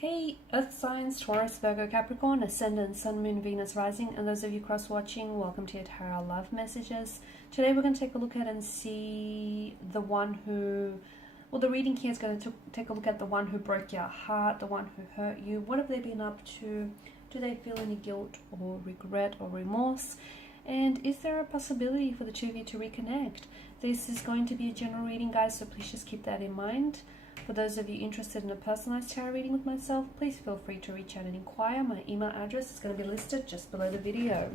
Hey, Earth signs, Taurus, Virgo, Capricorn, Ascendant, Sun, Moon, Venus, Rising, and those of you cross-watching, welcome to your Tarot Love Messages. Today we're going to take a look at and see the one who, well, the reading here is going to take a look at the one who broke your heart, the one who hurt you. What have they been up to? Do they feel any guilt or regret or remorse? And is there a possibility for the two of you to reconnect? This is going to be a general reading, guys, so please just keep that in mind. For those of you interested in a personalized tarot reading with myself, please feel free to reach out and inquire. My email address is going to be listed just below the video.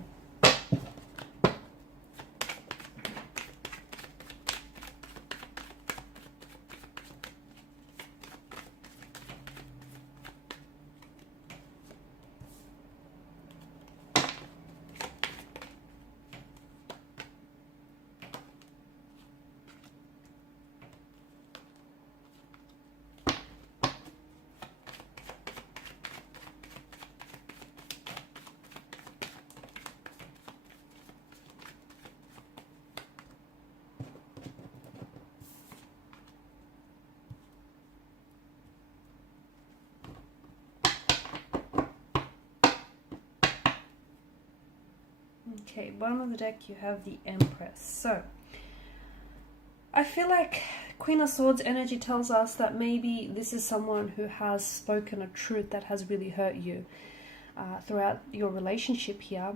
Okay, bottom of the deck you have the Empress. So, I feel like Queen of Swords energy tells us that maybe this is someone who has spoken a truth that has really hurt you. Throughout your relationship here,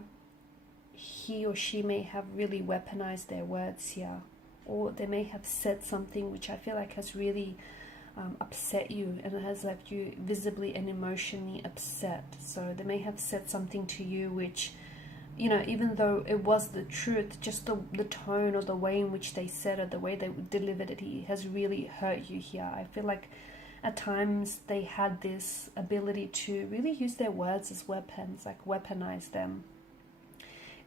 he or she may have really weaponized their words here. Or they may have said something which I feel like has really upset you, and it has left you visibly and emotionally upset. So they may have said something to you which, you know, even though it was the truth, just the tone or the way in which they said it, the way they delivered it, has really hurt you here. I feel like at times they had this ability to really use their words as weapons, like weaponize them.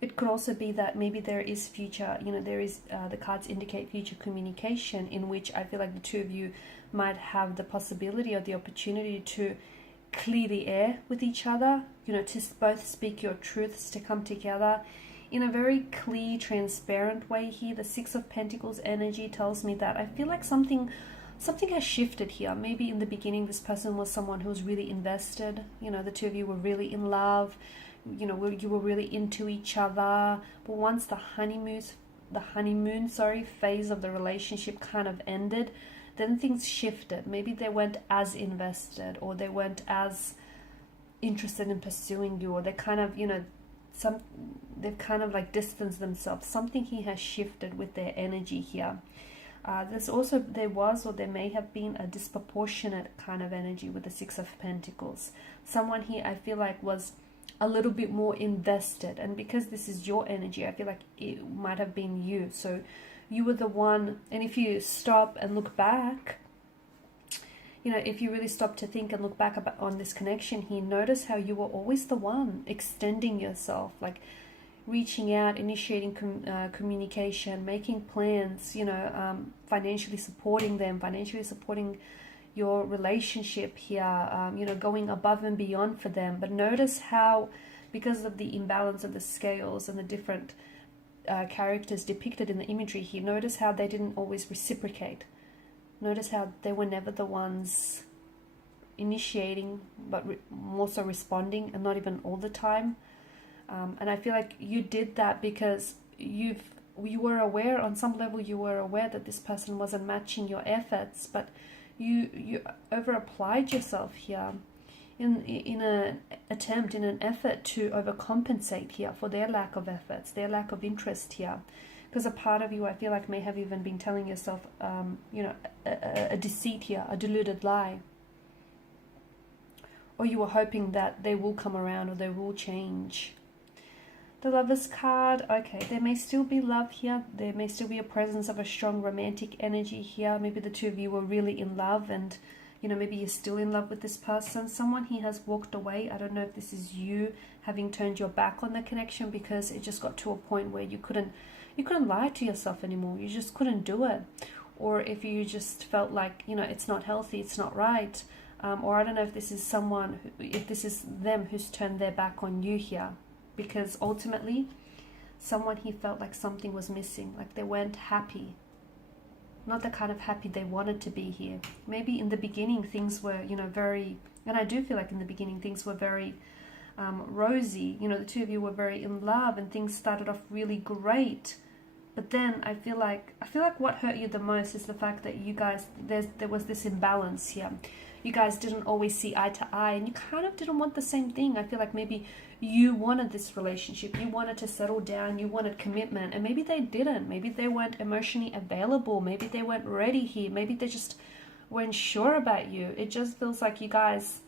It could also be that maybe there is future, you know, there is, the cards indicate future communication in which I feel like the two of you might have the possibility or the opportunity to clear the air with each other, you know, to both speak your truths, to come together in a very clear, transparent way here. The Six of Pentacles energy tells me that I feel like something has shifted here. Maybe in the beginning this person was someone who was really invested, you know, the two of you were really in love, you know, you were really into each other. But once the honeymoon phase of the relationship kind of ended, then things shifted. Maybe they weren't as invested, or they weren't as interested in pursuing you, or they kind of, you know, they've kind of like distanced themselves. Something here has shifted with their energy here. There was or there may have been a disproportionate kind of energy with the Six of Pentacles. Someone here I feel like was a little bit more invested, and because this is your energy, I feel like it might have been you. So you were the one, and if you stop and look back, you know, if you really stop to think and look back on this connection here, notice how you were always the one extending yourself, like reaching out, initiating communication, making plans, you know, financially supporting them, financially supporting your relationship here, you know, going above and beyond for them. But notice how, because of the imbalance of the scales and the different characters depicted in the imagery here, notice how they didn't always reciprocate. Notice how they were never the ones initiating, but more so responding, and not even all the time. And I feel like you did that because you were aware, on some level you were aware that this person wasn't matching your efforts, but you over applied yourself here in an effort to overcompensate here for their lack of efforts, their lack of interest here. Because a part of you, I feel like, may have even been telling yourself, you know, a deceit here, a deluded lie. Or you were hoping that they will come around or they will change. The Lovers card, okay, there may still be love here. There may still be a presence of a strong romantic energy here. Maybe the two of you were really in love, and, you know, maybe you're still in love with this person. Someone here has walked away. I don't know if this is you having turned your back on the connection because it just got to a point where you couldn't lie to yourself anymore. You just couldn't do it. Or if you just felt like, you know, it's not healthy, it's not right. Or I don't know if this is if this is them who's turned their back on you here. Because ultimately, someone here felt like something was missing, like they weren't happy. not the kind of happy they wanted to be here. Maybe in the beginning things were, you know, very, and I do feel like in the beginning things were very rosy. You know, the two of you were very in love and things started off really great. But then I feel like what hurt you the most is the fact that you guys, there was this imbalance here. You guys didn't always see eye to eye, and you kind of didn't want the same thing. I feel like maybe you wanted this relationship, you wanted to settle down, you wanted commitment, and maybe they didn't. Maybe they weren't emotionally available, maybe they weren't ready here, maybe they just weren't sure about you. It just feels like you guys,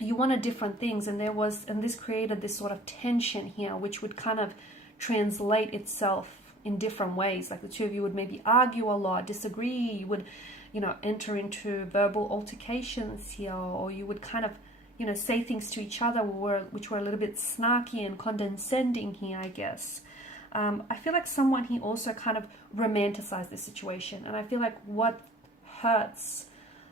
you wanted different things, and this created this sort of tension here, which would kind of translate itself in different ways. Like the two of you would maybe argue a lot, disagree, you would, you know, enter into verbal altercations here, or you would kind of, you know, say things to each other which were a little bit snarky and condescending here, I guess. I feel like someone here also kind of romanticized the situation, and I feel like what hurts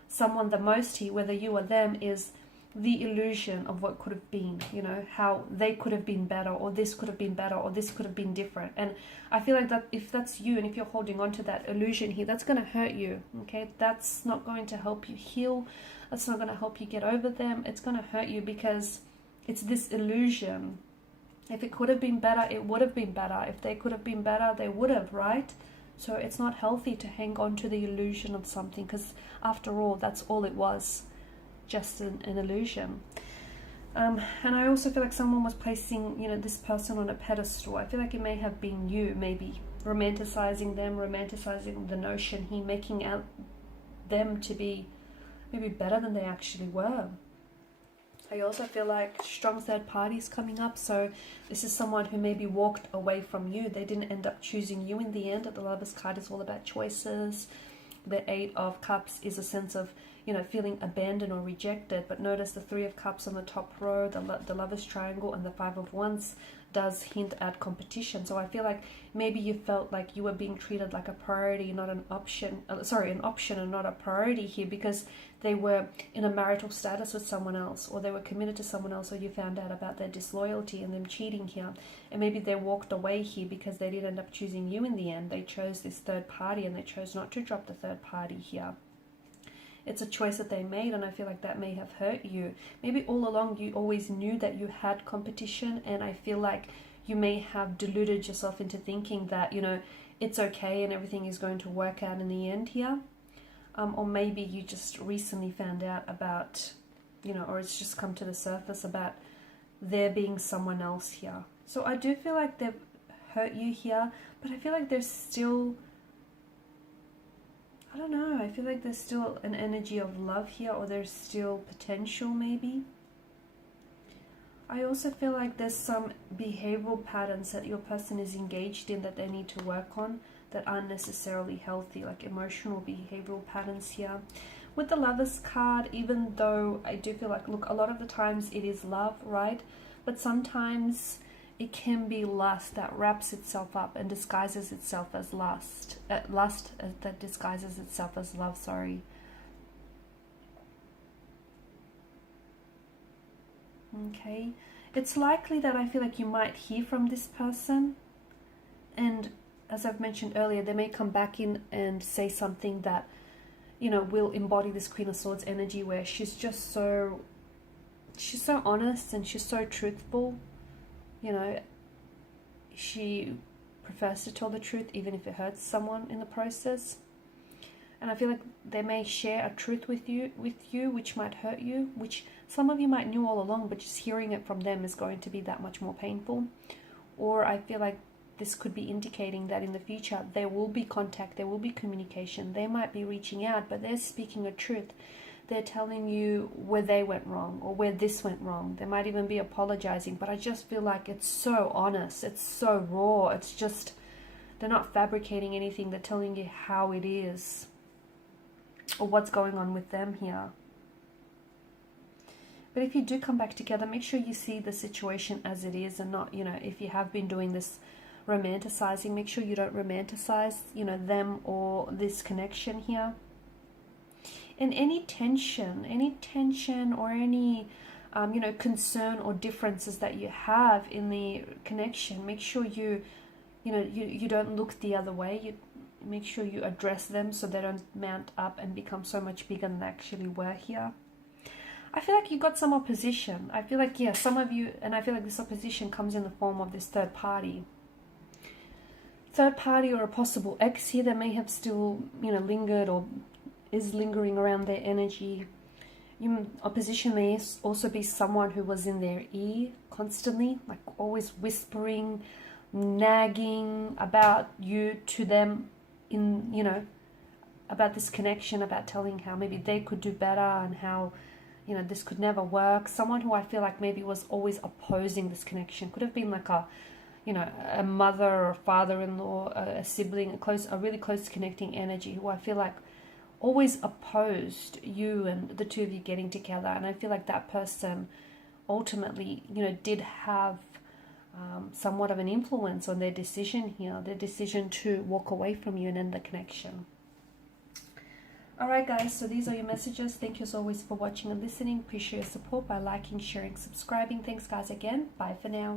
someone the most here, whether you or them, is the illusion of what could have been, you know, how they could have been better, or this could have been better, or this could have been different. And I feel like that if that's you, and if you're holding on to that illusion here, that's going to hurt you, okay? That's not going to help you heal. That's not going to help you get over them. It's going to hurt you because it's this illusion. If it could have been better, it would have been better. If they could have been better, they would have, right? So it's not healthy to hang on to the illusion of something, because after all, that's all it was. Just an illusion. And I also feel like someone was placing, you know, this person on a pedestal. I feel like it may have been you, maybe romanticizing them, romanticizing the notion here, making out them to be maybe better than they actually were. I also feel like strong third parties coming up. So this is someone who maybe walked away from you. They didn't end up choosing you in the end. The Lover's card is all about choices. The Eight of Cups is a sense of, you know, feeling abandoned or rejected. But notice the Three of Cups on the top row, the Lover's Triangle, and the Five of Wands does hint at competition. So I feel like maybe you felt like you were being treated like a priority, not an option. An option and not a priority here, because they were in a marital status with someone else, or they were committed to someone else, or you found out about their disloyalty and them cheating here. And maybe they walked away here because they did end up choosing you in the end. They chose this third party, and they chose not to drop the third party here. It's a choice that they made, and I feel like that may have hurt you. Maybe all along you always knew that you had competition, and I feel like you may have deluded yourself into thinking that, you know, it's okay and everything is going to work out in the end here. Or maybe you just recently found out about, you know, or it's just come to the surface about there being someone else here. So I do feel like they've hurt you here, but I feel like there's still, I don't know, I feel like there's still an energy of love here, or there's still potential maybe. I also feel like there's some behavioral patterns that your person is engaged in that they need to work on that aren't necessarily healthy, like emotional behavioral patterns here. With the Lover's card, even though I do feel like, look, a lot of the times it is love, right? But sometimes it can be lust that wraps itself up and disguises itself as lust. That disguises itself as love, sorry. Okay. It's likely that I feel like you might hear from this person, and as I've mentioned earlier, they may come back in and say something that, you know, will embody this Queen of Swords energy, where she's so honest and she's so truthful. You know, she prefers to tell the truth even if it hurts someone in the process. And I feel like they may share a truth with you which might hurt you, which some of you might knew all along, but just hearing it from them is going to be that much more painful. Or I feel like this could be indicating that in the future there will be contact, there will be communication. They might be reaching out, but they're speaking a truth. They're telling you where they went wrong or where this went wrong. They might even be apologizing, but I just feel like it's so honest, it's so raw. It's just, they're not fabricating anything. They're telling you how it is or what's going on with them here. But if you do come back together, make sure you see the situation as it is, and not, you know, if you have been doing this romanticizing, make sure you don't romanticize, you know, them or this connection here. And any tension or any you know, concern or differences that you have in the connection, make sure you don't look the other way. make sure you address them so they don't mount up and become so much bigger than they actually were here. I feel like you got some opposition. I feel like, yeah, some of you, and I feel like this opposition comes in the form of this third party. Third party or a possible ex here that may have still, you know, lingered or is lingering around their energy. Opposition may also be someone who was in their ear constantly, like always whispering, nagging about you to them, in, you know, about this connection, about telling how maybe they could do better and how, you know, this could never work. Someone who I feel like maybe was always opposing this connection. Could have been like a, you know, a mother or a father-in-law, a sibling, a really close connecting energy, who I feel like always opposed you and the two of you getting together. And I feel like that person ultimately, you know, did have somewhat of an influence on their decision here, their decision to walk away from you and end the connection. Alright guys, so these are your messages. Thank you as always for watching and listening. Appreciate your support by liking, sharing, subscribing. Thanks guys again. Bye for now.